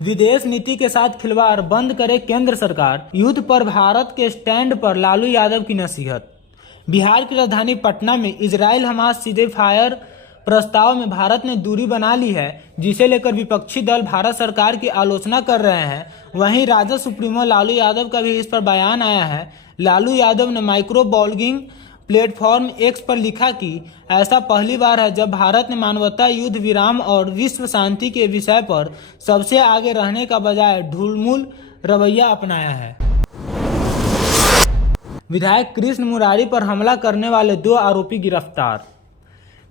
विदेश नीति के साथ खिलवाड़ बंद करे केंद्र सरकार, युद्ध पर भारत के स्टैंड पर लालू यादव की नसीहत। बिहार की राजधानी पटना में इजराइल हमास सीधे फायर प्रस्ताव में भारत ने दूरी बना ली है, जिसे लेकर विपक्षी दल भारत सरकार की आलोचना कर रहे हैं। वहीं राजद सुप्रीमो लालू यादव का भी इस पर बयान आया है। लालू यादव ने माइक्रो ब्लॉगिंग प्लेटफॉर्म एक्स पर लिखा कि ऐसा पहली बार है जब भारत ने मानवता, युद्ध विराम और विश्व शांति के विषय पर सबसे आगे रहने का बजाय ढुलमुल रवैया अपनाया है। विधायक कृष्ण मुरारी पर हमला करने वाले 2 आरोपी गिरफ्तार।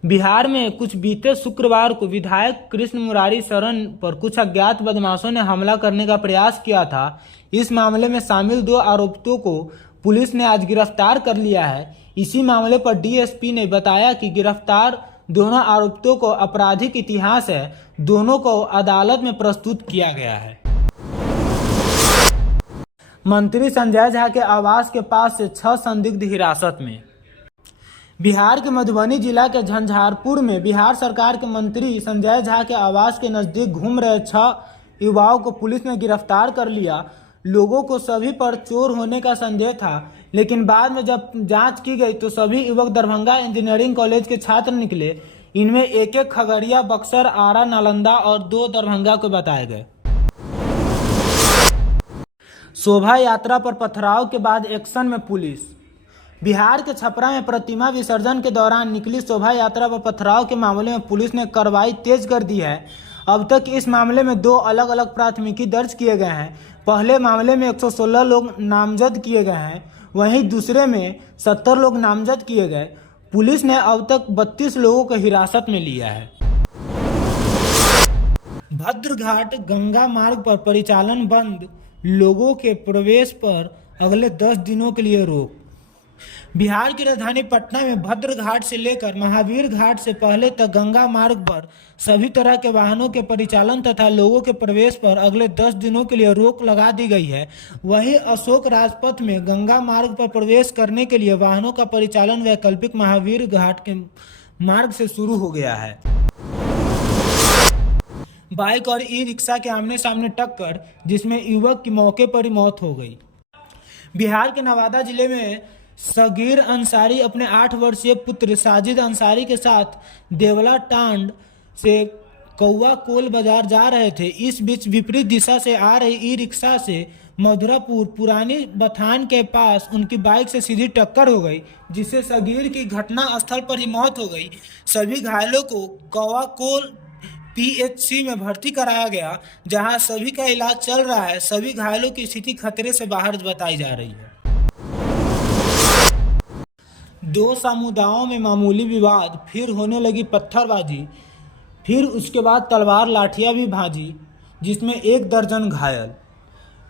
बिहार में कुछ बीते शुक्रवार को विधायक कृष्ण मुरारी शरण पर कुछ अज्ञात बदमाशों ने हमला करने का प्रयास किया था। इस मामले में शामिल 2 आरोपितों को पुलिस ने आज गिरफ्तार कर लिया है। इसी मामले पर डीएसपी ने बताया कि गिरफ्तार दोनों आरोपितों को आपराधिक इतिहास है। दोनों को अदालत में प्रस्तुत किया गया है। मंत्री संजय झा के आवास के पास से 6 संदिग्ध हिरासत में। बिहार के मधुबनी जिला के झंझारपुर में बिहार सरकार के मंत्री संजय झा के आवास के नजदीक घूम रहे 6 युवाओं को पुलिस ने गिरफ्तार कर लिया। लोगों को सभी पर चोर होने का संदेह था, लेकिन बाद में जब जांच की गई तो सभी युवक दरभंगा इंजीनियरिंग कॉलेज के छात्र निकले। इनमें एक खगड़िया, बक्सर, आरा, नालंदा और 2 दरभंगा को बताए गए। शोभा यात्रा पर पथराव के बाद एक्शन में पुलिस। बिहार के छपरा में प्रतिमा विसर्जन के दौरान निकली शोभा यात्रा पर पथराव के मामले में पुलिस ने कार्रवाई तेज कर दी है। अब तक इस मामले में 2 अलग अलग प्राथमिकी दर्ज किए गए हैं। पहले मामले में 116 लोग नामजद किए गए हैं, वहीं दूसरे में 70 लोग नामजद किए गए। पुलिस ने अब तक 32 लोगों को हिरासत में लिया है। भद्रघाट गंगा मार्ग पर परिचालन बंद, लोगों के प्रवेश पर अगले 10 दिनों के लिए रोक। बिहार की राजधानी पटना में भद्रघाट से लेकर महावीर घाट से पहले तक गंगा मार्ग पर सभी तरह के वाहनों के परिचालन तथा लोगों के प्रवेश पर अगले 10 दिनों के लिए रोक लगा दी गई है। वहीं अशोक राजपथ में गंगा मार्ग पर प्रवेश करने के लिए वाहनों का परिचालन वैकल्पिक महावीर घाट के मार्ग से शुरू हो गया है। बाइक और ई रिक्शा के आमने सामने टक्कर, जिसमें युवक की मौके पर ही मौत हो गई। बिहार के नवादा जिले में सगीर अंसारी अपने 8 वर्षीय पुत्र साजिद अंसारी के साथ देवला टांड से कौवा कोल बाजार जा रहे थे। इस बीच विपरीत दिशा से आ रही ई रिक्शा से मधुरापुर पुरानी बथान के पास उनकी बाइक से सीधी टक्कर हो गई, जिससे सगीर की घटना स्थल पर ही मौत हो गई। सभी घायलों को कौवा कोल पीएचसी में भर्ती कराया गया, जहां सभी का इलाज चल रहा है। सभी घायलों की स्थिति खतरे से बाहर बताई जा रही है। 2 समुदायों में मामूली विवाद, फिर होने लगी पत्थरबाजी, फिर उसके बाद तलवार लाठियां भी भाजी, जिसमें 1 दर्जन घायल।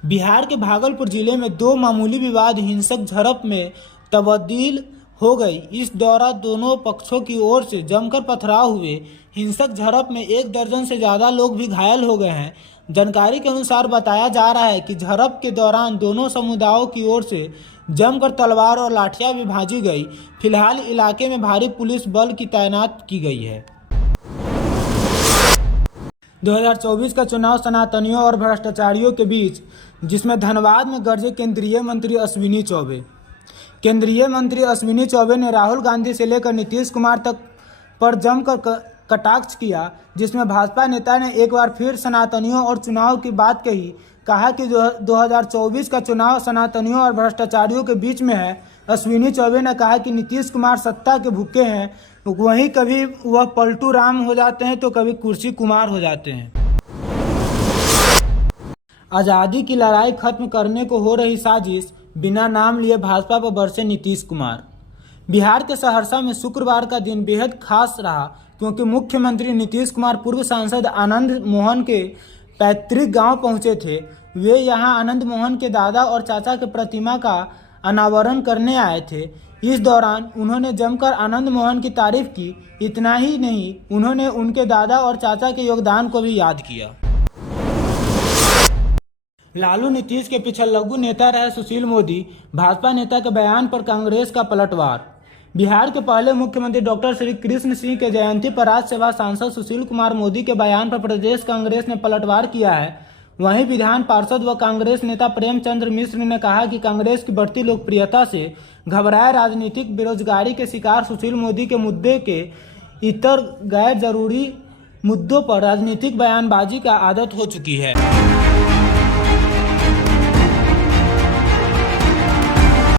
बिहार के भागलपुर जिले में 2 मामूली विवाद हिंसक झड़प में तब्दील हो गई। इस दौरान दोनों पक्षों की ओर से जमकर पथराव हुए। हिंसक झड़प में 1 दर्जन से ज़्यादा लोग भी घायल हो गए हैं। जानकारी के अनुसार बताया जा रहा है कि झड़प के दौरान दोनों समुदायों की ओर से जमकर तलवार और लाठियां भी भाजी गई। फिलहाल इलाके में भारी पुलिस बल की तैनात की गई है। 2024 का चुनाव सनातनियों और भ्रष्टाचारियों के बीच, जिसमें धनबाद में गरजे केंद्रीय मंत्री अश्विनी चौबे। केंद्रीय मंत्री अश्विनी चौबे ने राहुल गांधी से लेकर नीतीश कुमार तक पर जमकर कटाक्ष किया, जिसमें भाजपा नेता ने एक बार फिर सनातनियों और चुनाव की बात कही। कहा कि 2024 का चुनाव सनातनियों और भ्रष्टाचारियों के बीच में है। अश्विनी चौबे ने कहा कि नीतीश कुमार सत्ता के भूखे हैं, वहीं कभी वह पलटू राम हो जाते हैं तो कभी कुर्सी कुमार हो जाते हैं। आज़ादी की लड़ाई खत्म करने को हो रही साजिश, बिना नाम लिए भाजपा पर बरसे नीतीश कुमार। बिहार के सहरसा में शुक्रवार का दिन बेहद खास रहा, क्योंकि मुख्यमंत्री नीतीश कुमार पूर्व सांसद आनंद मोहन के पैतृक गांव पहुंचे थे। वे यहां आनंद मोहन के दादा और चाचा के प्रतिमा का अनावरण करने आए थे। इस दौरान उन्होंने जमकर आनंद मोहन की तारीफ की। इतना ही नहीं, उन्होंने उनके दादा और चाचा के योगदान को भी याद किया। लालू नीतीश के पीछे लघु नेता रहे सुशील मोदी, भाजपा नेता के बयान पर कांग्रेस का पलटवार। बिहार के पहले मुख्यमंत्री डॉक्टर श्री कृष्ण सिंह के जयंती पर राज्यसभा सांसद सुशील कुमार मोदी के बयान पर प्रदेश कांग्रेस ने पलटवार किया है। वहीं विधान पार्षद व कांग्रेस नेता प्रेमचंद्र मिश्र ने कहा कि कांग्रेस की बढ़ती लोकप्रियता से घबराए राजनीतिक बेरोजगारी के शिकार सुशील मोदी के मुद्दे के इतर गैर जरूरी मुद्दों पर राजनीतिक बयानबाजी का आदत हो चुकी है।